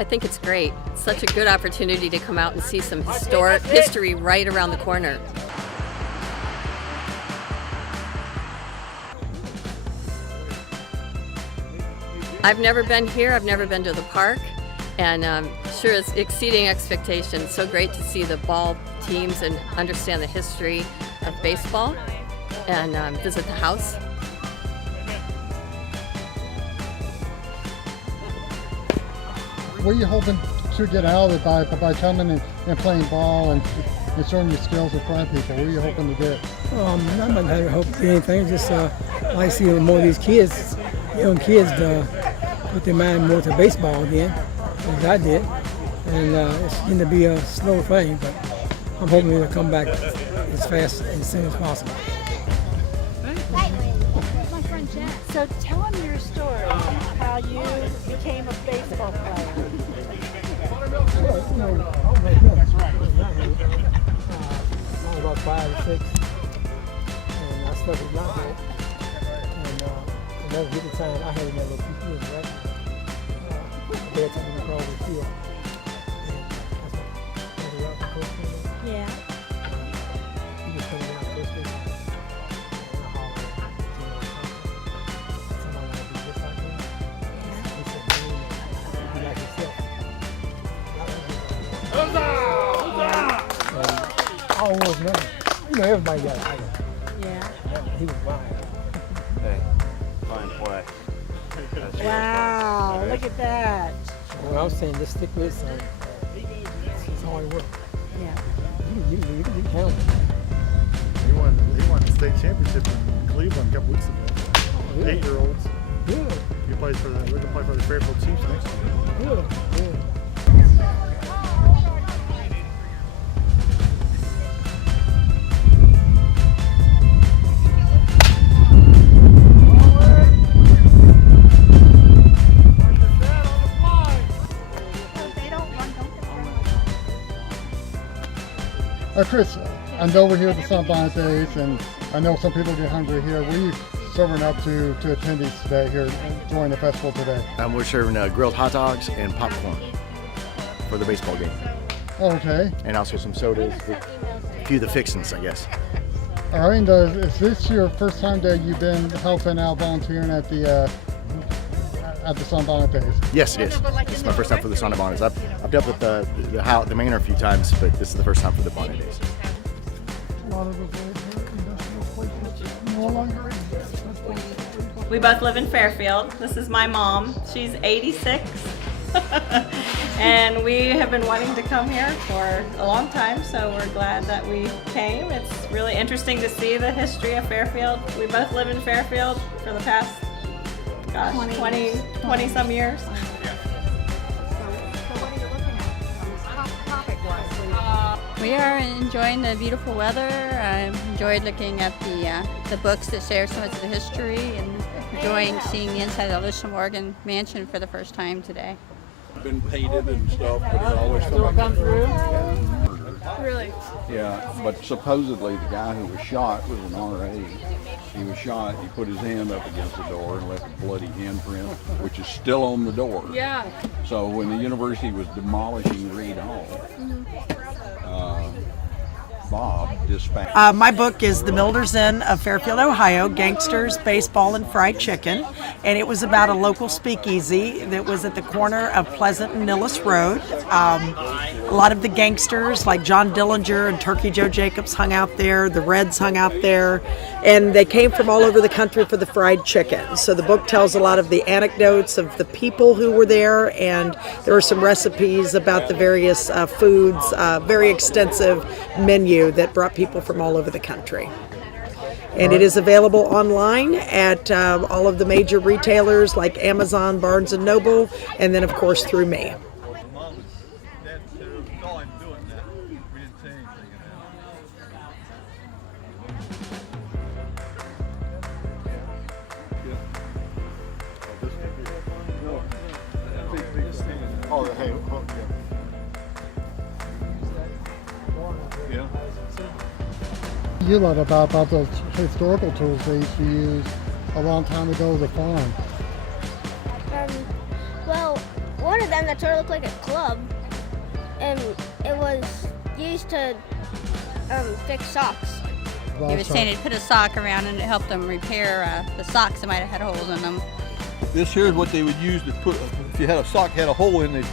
I think it's great. It's such a good opportunity to come out and see some historic history right around the corner. I've never been here, I've never been to the park, and sure it's exceeding expectations. So great to see the ball teams and understand the history of baseball and visit the house. What are you hoping to get out of it by coming and playing ball and showing your skills in front of people? What are you hoping to get? I'm not going to hope to get anything. Just like to see more of these kids, young kids, put their mind more to baseball again, as I did. And it's going to be a slow thing, but I'm hoping it'll come back as fast and as soon as possible. So tell them your story, how you became a baseball player. Well, I was about 5 or 6, and I stuck with my head. And I never get the time. I had another PQ in the record. They took me across the field. And that's what first came in. Yeah. He just came down first base. And I hollered at somebody want to be just like me. He said, be like yourself. All was nothing. You know, everybody got it. Yeah. He was wild. Hey, fine play. Wow, look at that. What I was saying, just stick with it, son. It's hard work. Yeah. You count. He won the state championship in Cleveland a couple weeks ago. Really? 8-year-olds. Good. He plays for the. We're gonna play for the Fairfield Chiefs next year. Good. Good. Chris, I know we're here at the Sunbonnet Days, and I know some people get hungry here. What are you serving up to attendees today here during the festival today? We're serving grilled hot dogs and popcorn for the baseball game. Oh, okay. And also some sodas, a few of the fixins, I guess. All right, and is this your first time that you've been helping out volunteering at the Sunbonnet Days? Yes, it is. It's my first time for the Sunbonnet. I've dealt with the manor a few times, but this is the first time for the Bonnet Days. We both live in Fairfield. This is my mom. She's 86. And we have been wanting to come here for a long time, so we're glad that we came. It's really interesting to see the history of Fairfield. We both live in Fairfield for the past 20 some years. We are enjoying the beautiful weather. I enjoyed looking at the books that share so much of the history, and enjoying seeing the inside of the Elisha Morgan Mansion for the first time today. Been painted and stuff, but it always comes through. Really? Yeah, but supposedly the guy who was shot was an RA. He was shot, he put his hand up against the door and left a bloody handprint, which is still on the door. Yeah. So when the university was demolishing Reed Hall, Bob dispatched. My book is The Milder's Inn of Fairfield, Ohio, Gangsters, Baseball, and Fried Chicken. And it was about a local speakeasy that was at the corner of Pleasant and Nillis Road. A lot of the gangsters like John Dillinger and Turkey Joe Jacobs hung out there. The Reds hung out there. And they came from all over the country for the fried chicken. So the book tells a lot of the anecdotes of the people who were there. And there are some recipes about the various foods, very extensive menu that brought people from all over the country. And it is available online at all of the major retailers like Amazon, Barnes & Noble, and then of course through me. Oh, hey, yeah. You love about those historical tools they used to use a long time ago as a farm. Well, one of them stand that sort of looked like a club, and it was used to fix socks. He was saying he'd put a sock around and it helped them repair the socks that might have had holes in them. This here is what they would use to put, if you had a sock had a hole in, they'd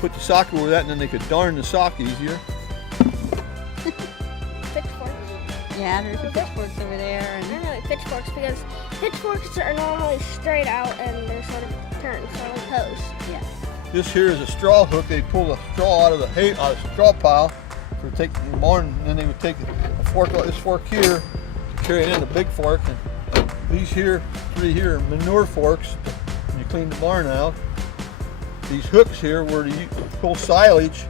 put the sock over that and then they could darn the sock easier. Pitchforks. Yeah, there's the pitchforks over there. I don't know, like pitchforks, because pitchforks are normally straight out and they're sort of turned, sort of like hoes. Yeah. This here is a straw hook. They'd pull the straw out of the hay, out of the straw pile for taking the barn, and then they would take a fork like this fork here to carry it in the big fork. And these here, 3 here, are manure forks when you clean the barn out. These hooks here were to pull silage.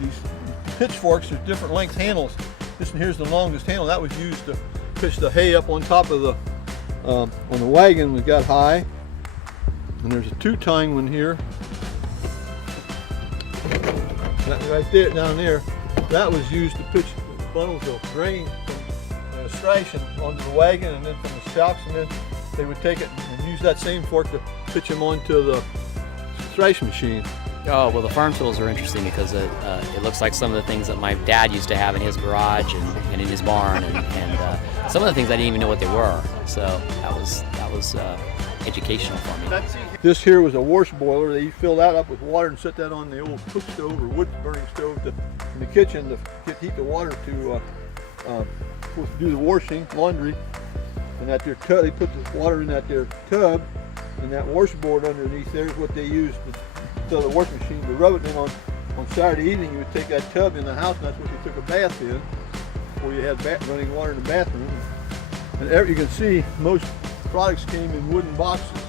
These pitchforks, there's different length handles. This one here's the longest handle. That was used to pitch the hay up on top of the, on the wagon we got high. And there's a 2-tine one here. That right there, down there, that was used to pitch bundles of grain from thrash onto the wagon and then from the shocks, and then they would take it and use that same fork to pitch them onto the thrash machine. Oh, well, the farm tools are interesting because it looks like some of the things that my dad used to have in his garage and in his barn, and some of the things I didn't even know what they were. So that was educational for me. This here was a wash boiler. They filled that up with water and set that on the old cook stove or wood burning stove in the kitchen to heat the water to do the washing, laundry. And that there tub, they put the water in that there tub, and that washboard underneath there is what they used to tell the washing machine to rub it in on Saturday evening. You would take that tub in the house, and that's what you took a bath in, before you had running water in the bathroom. And you can see most products came in wooden boxes.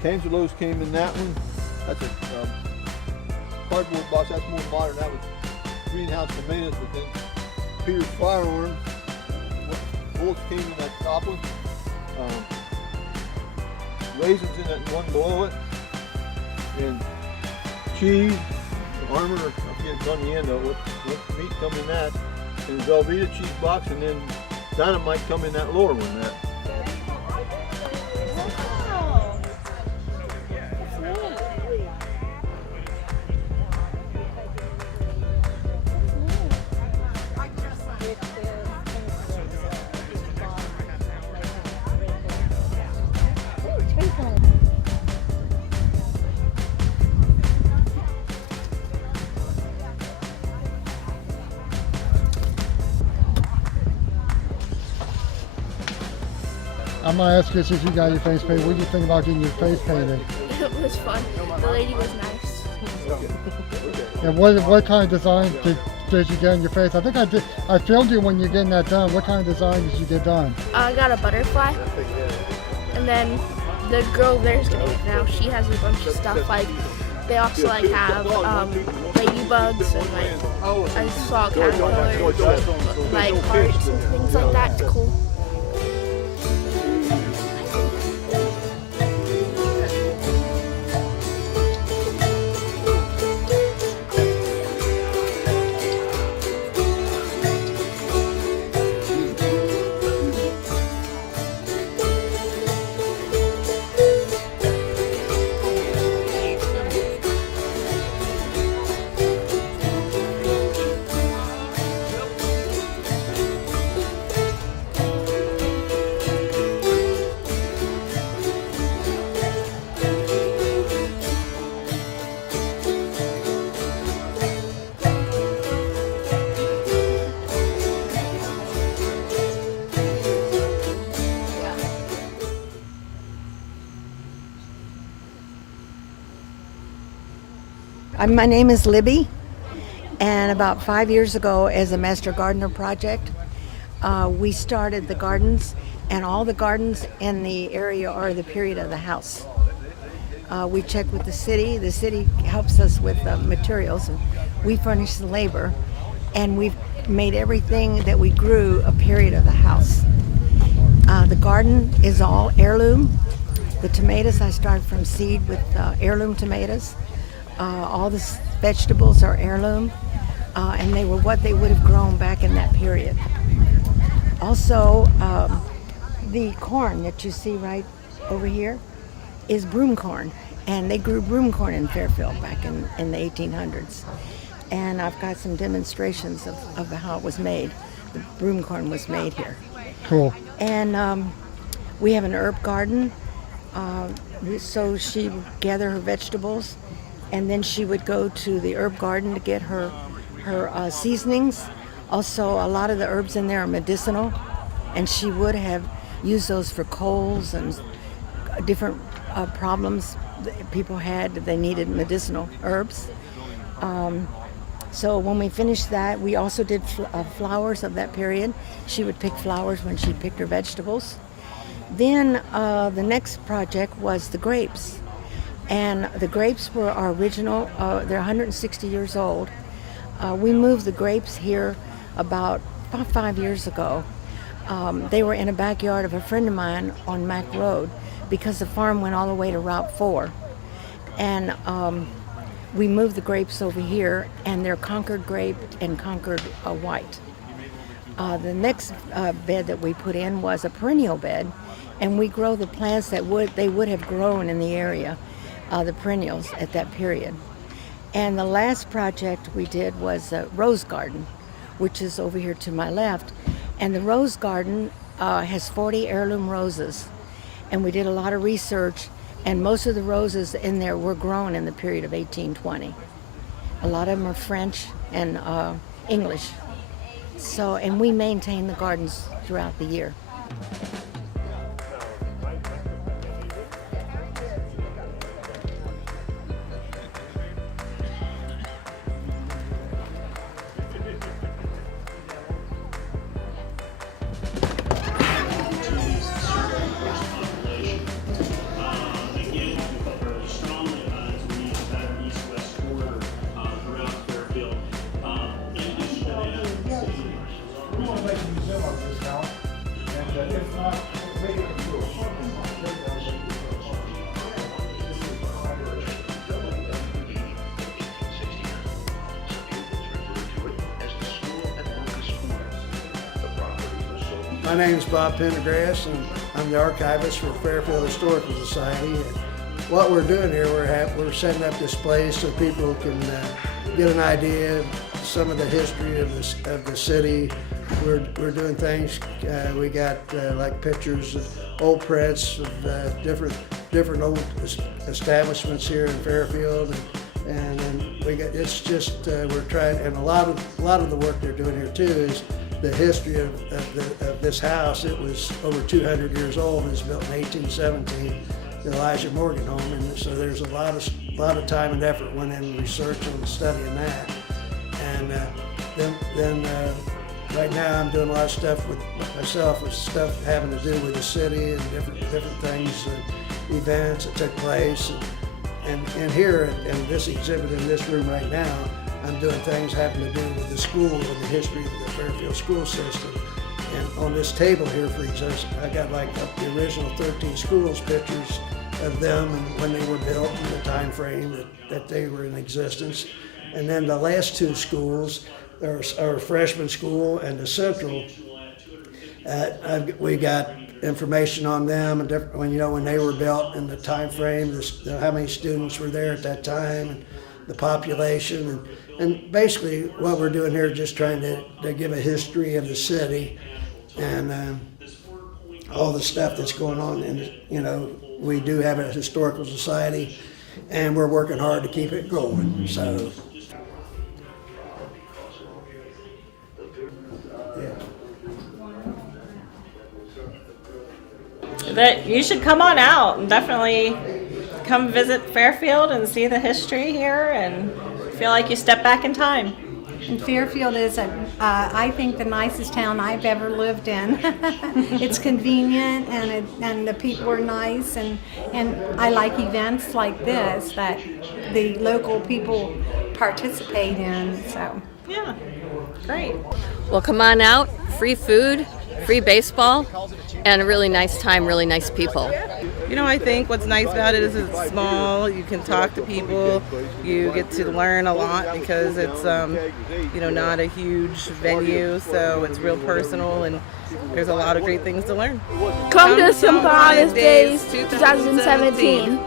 Cans of those came in that one. That's a cardboard box. That's more modern. That was greenhouse tomatoes, but then Peter's firearm. Bullets came in that top one. Raisins in that one below it. And cheese, Armor, I forget it's on the end of it. What meat come in that? And Velveeta cheese box, and then Dynamite come in that lower one. That. I'm gonna ask you since you got your face painted, what do you think about getting your face painted? It was fun. The lady was nice. And what kind of design did you get in your face? I think I filmed you when you're getting that done. What kind of design did you get done? I got a butterfly, and then the girl over there is getting it now. She has a bunch of stuff like they also like have ladybugs and like I saw caterpillars, like hearts and things like that. It's cool. My name is Libby, and about 5 years ago, as a Master Gardener project, we started the gardens, and all the gardens in the area are the period of the house. We check with the city. The city helps us with the materials, and we furnish the labor, and we've made everything that we grew a period of the house. The garden is all heirloom. The tomatoes I started from seed with heirloom tomatoes. All the vegetables are heirloom, and they were what they would have grown back in that period. Also, the corn that you see right over here is broom corn, And they grew broom corn in Fairfield back in the 1800s. And I've got some demonstrations of how it was made. The broom corn was made here. Cool. And we have an herb garden. So she would gather her vegetables, and then she would go to the herb garden to get her seasonings. Also, a lot of the herbs in there are medicinal, and she would have used those for colds and different problems that people had. They needed medicinal herbs. So when we finished that, we also did flowers of that period. She would pick flowers when she picked her vegetables. Then the next project was the grapes. And the grapes were our original, they're 160 years old. We moved the grapes here about 5 years ago. They were in a backyard of a friend of mine on Mack Road because the farm went all the way to Route 4. And we moved the grapes over here, and they're Concord grape and Concord white. The next bed that we put in was a perennial bed, and we grow the plants that they would have grown in the area, the perennials at that period. And the last project we did was a rose garden, which is over here to my left. And the rose garden has 40 heirloom roses. And we did a lot of research, and most of the roses in there were grown in the period of 1820. A lot of them are French and English. So, and we maintain the gardens throughout the year. My name is Bob Pendergrass, and I'm the archivist for Fairfield Historical Society. And what we're doing here, we're setting up this place so people can get an idea of some of the history of the city. We're doing things. We got like pictures of old prints of different old establishments here in Fairfield, and then we got. It's just we're trying, and a lot of the work they're doing here too is the history of this house. It was over 200 years old. It was built in 1817, the Elisha Morgan home, and so there's a lot of time and effort went in research and studying that. And then right now I'm doing a lot of stuff with myself, with stuff having to do with the city and different things, events that took place. And here in this exhibit in this room right now, I'm doing things having to do with the school and the history of the Fairfield school system. And on this table here, for example, I got like the original 13 schools pictures of them and when they were built and the time frame that they were in existence. And then the last two schools, our freshman school and the central, we got information on them and when they were built and the time frame, how many students were there at that time, and the population. And basically what we're doing here is just trying to give a history of the city and all the stuff that's going on. And we do have a historical society, and we're working hard to keep it going. So. That you should come on out and definitely come visit Fairfield and see the history here and feel like you step back in time. And Fairfield is, I think, the nicest town I've ever lived in. It's convenient, and the people are nice, and I like events like this that the local people participate in. So yeah, great. Well, come on out. Free food, free baseball, and a really nice time, really nice people. I think what's nice about it is it's small. You can talk to people. You get to learn a lot because it's, not a huge venue, so it's real personal, and there's a lot of great things to learn. Come to Sunbonnet Days 2017.